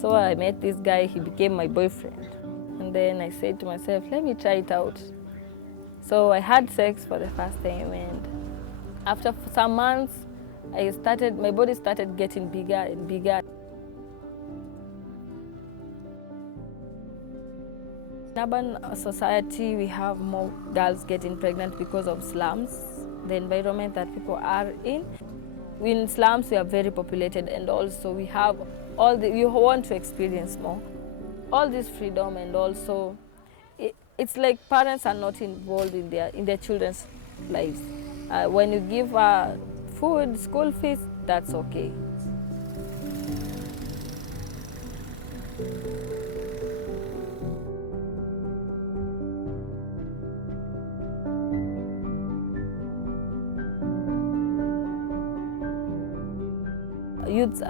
So I met this guy, he became my boyfriend. And then I said to myself, let me try it out. So I had sex for the first time, and after some months, my body started getting bigger and bigger. In urban society, we have more girls getting pregnant because of slums, the environment that people are in. In slums, we are very populated, and also we have you want to experience more. All this freedom, and also it's like parents are not involved in their children's lives. When you give food, school fees, that's okay. Youths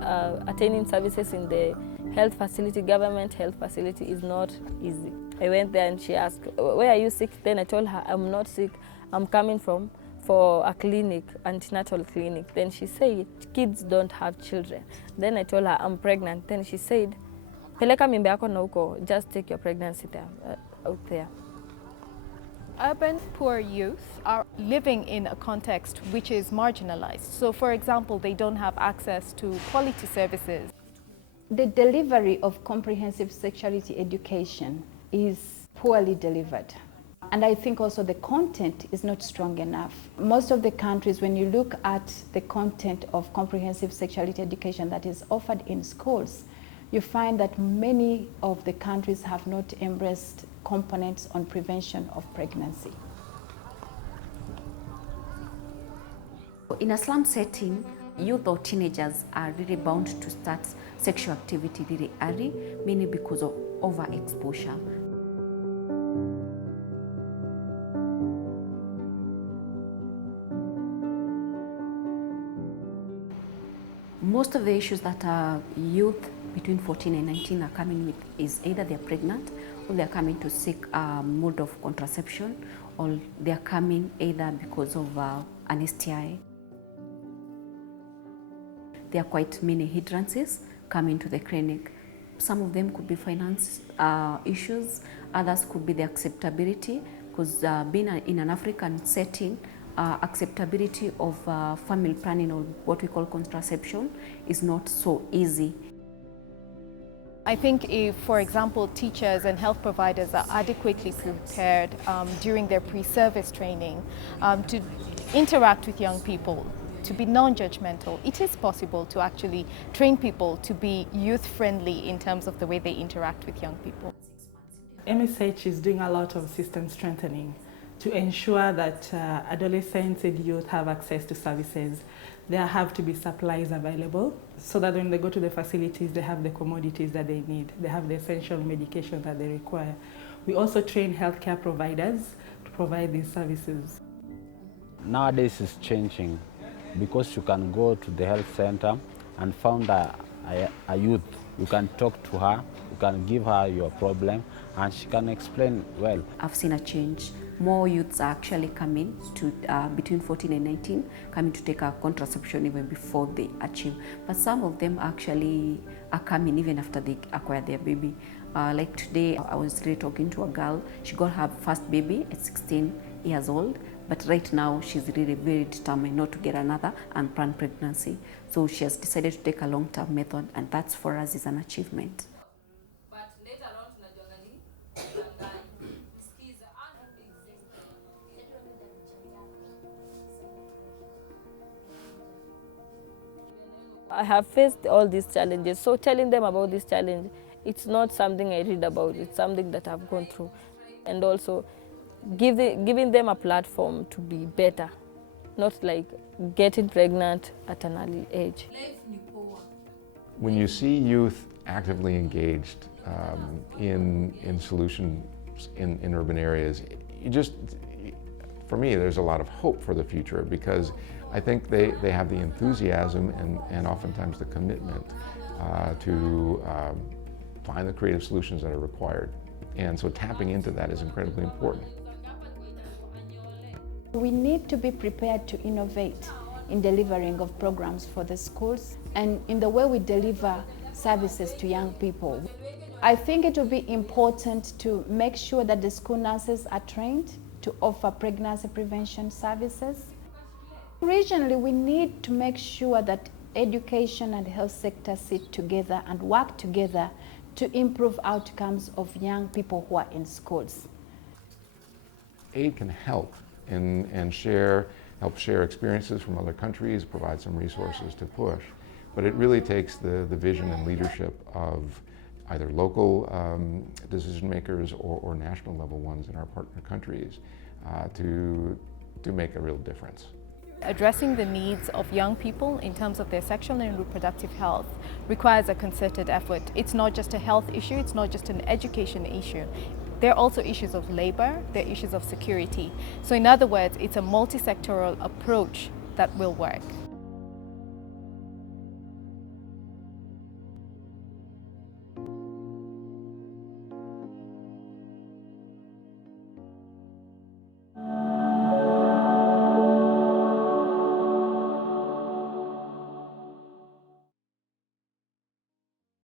attaining services in the health facility, government health facility, is not easy. I went there and she asked, where are you sick? Then I told her, I'm not sick, I'm coming for a clinic, antenatal clinic. Then she said, kids don't have children. Then I told her, I'm pregnant. Then she said, peleka mimba yako na huko, just take your pregnancy there, out there. Urban poor youth are living in a context which is marginalized. So, for example, they don't have access to quality services. The delivery of comprehensive sexuality education is poorly delivered. And I think also the content is not strong enough. Most of the countries, when you look at the content of comprehensive sexuality education that is offered in schools, you find that many of the countries have not embraced components on prevention of pregnancy. In a slum setting, youth or teenagers are really bound to start sexual activity really early, mainly because of overexposure. Most of the issues that youth between 14 and 19 are coming with is either they're pregnant, or they're coming to seek a mode of contraception, or they're coming either because of an STI. There are quite many hindrances coming to the clinic. Some of them could be finance issues, others could be the acceptability, because being in an African setting, acceptability of family planning, or what we call contraception, is not so easy. I think if, for example, teachers and health providers are adequately prepared during their pre-service training to interact with young people, to be non-judgmental, it is possible to actually train people to be youth-friendly in terms of the way they interact with young people. MSH is doing a lot of system strengthening to ensure that adolescents and youth have access to services. There have to be supplies available so that when they go to the facilities, they have the commodities that they need. They have the essential medication that they require. We also train healthcare providers to provide these services. Nowadays it's changing because you can go to the health center and find a youth. You can talk to her, you can give her your problem, and she can explain well. I've seen a change. More youths are actually coming to between 14 and 19, coming to take a contraception even before they achieve. But some of them actually are coming even after they acquire their baby. Like today, I was really talking to a girl. She got her first baby at 16 years old, but right now she's really very determined not to get another unplanned pregnancy. So she has decided to take a long-term method, and that's for us is an achievement. I have faced all these challenges, so telling them about this challenge, it's not something I read about, it's something that I've gone through. And also giving them a platform to be better, not like getting pregnant at an early age. When you see youth actively engaged in solutions in urban areas, for me, there's a lot of hope for the future, because I think they have the enthusiasm and oftentimes the commitment to find the creative solutions that are required. And so tapping into that is incredibly important. We need to be prepared to innovate in delivering of programs for the schools and in the way we deliver services to young people. I think it will be important to make sure that the school nurses are trained to offer pregnancy prevention services. Regionally, we need to make sure that education and health sector sit together and work together to improve outcomes of young people who are in schools. Aid can help and help share experiences from other countries, provide some resources to push. But it really takes the vision and leadership of either local decision makers or national level ones in our partner countries to make a real difference. Addressing the needs of young people in terms of their sexual and reproductive health requires a concerted effort. It's not just a health issue, it's not just an education issue. There are also issues of labor, there are issues of security. So in other words, it's a multi-sectoral approach that will work.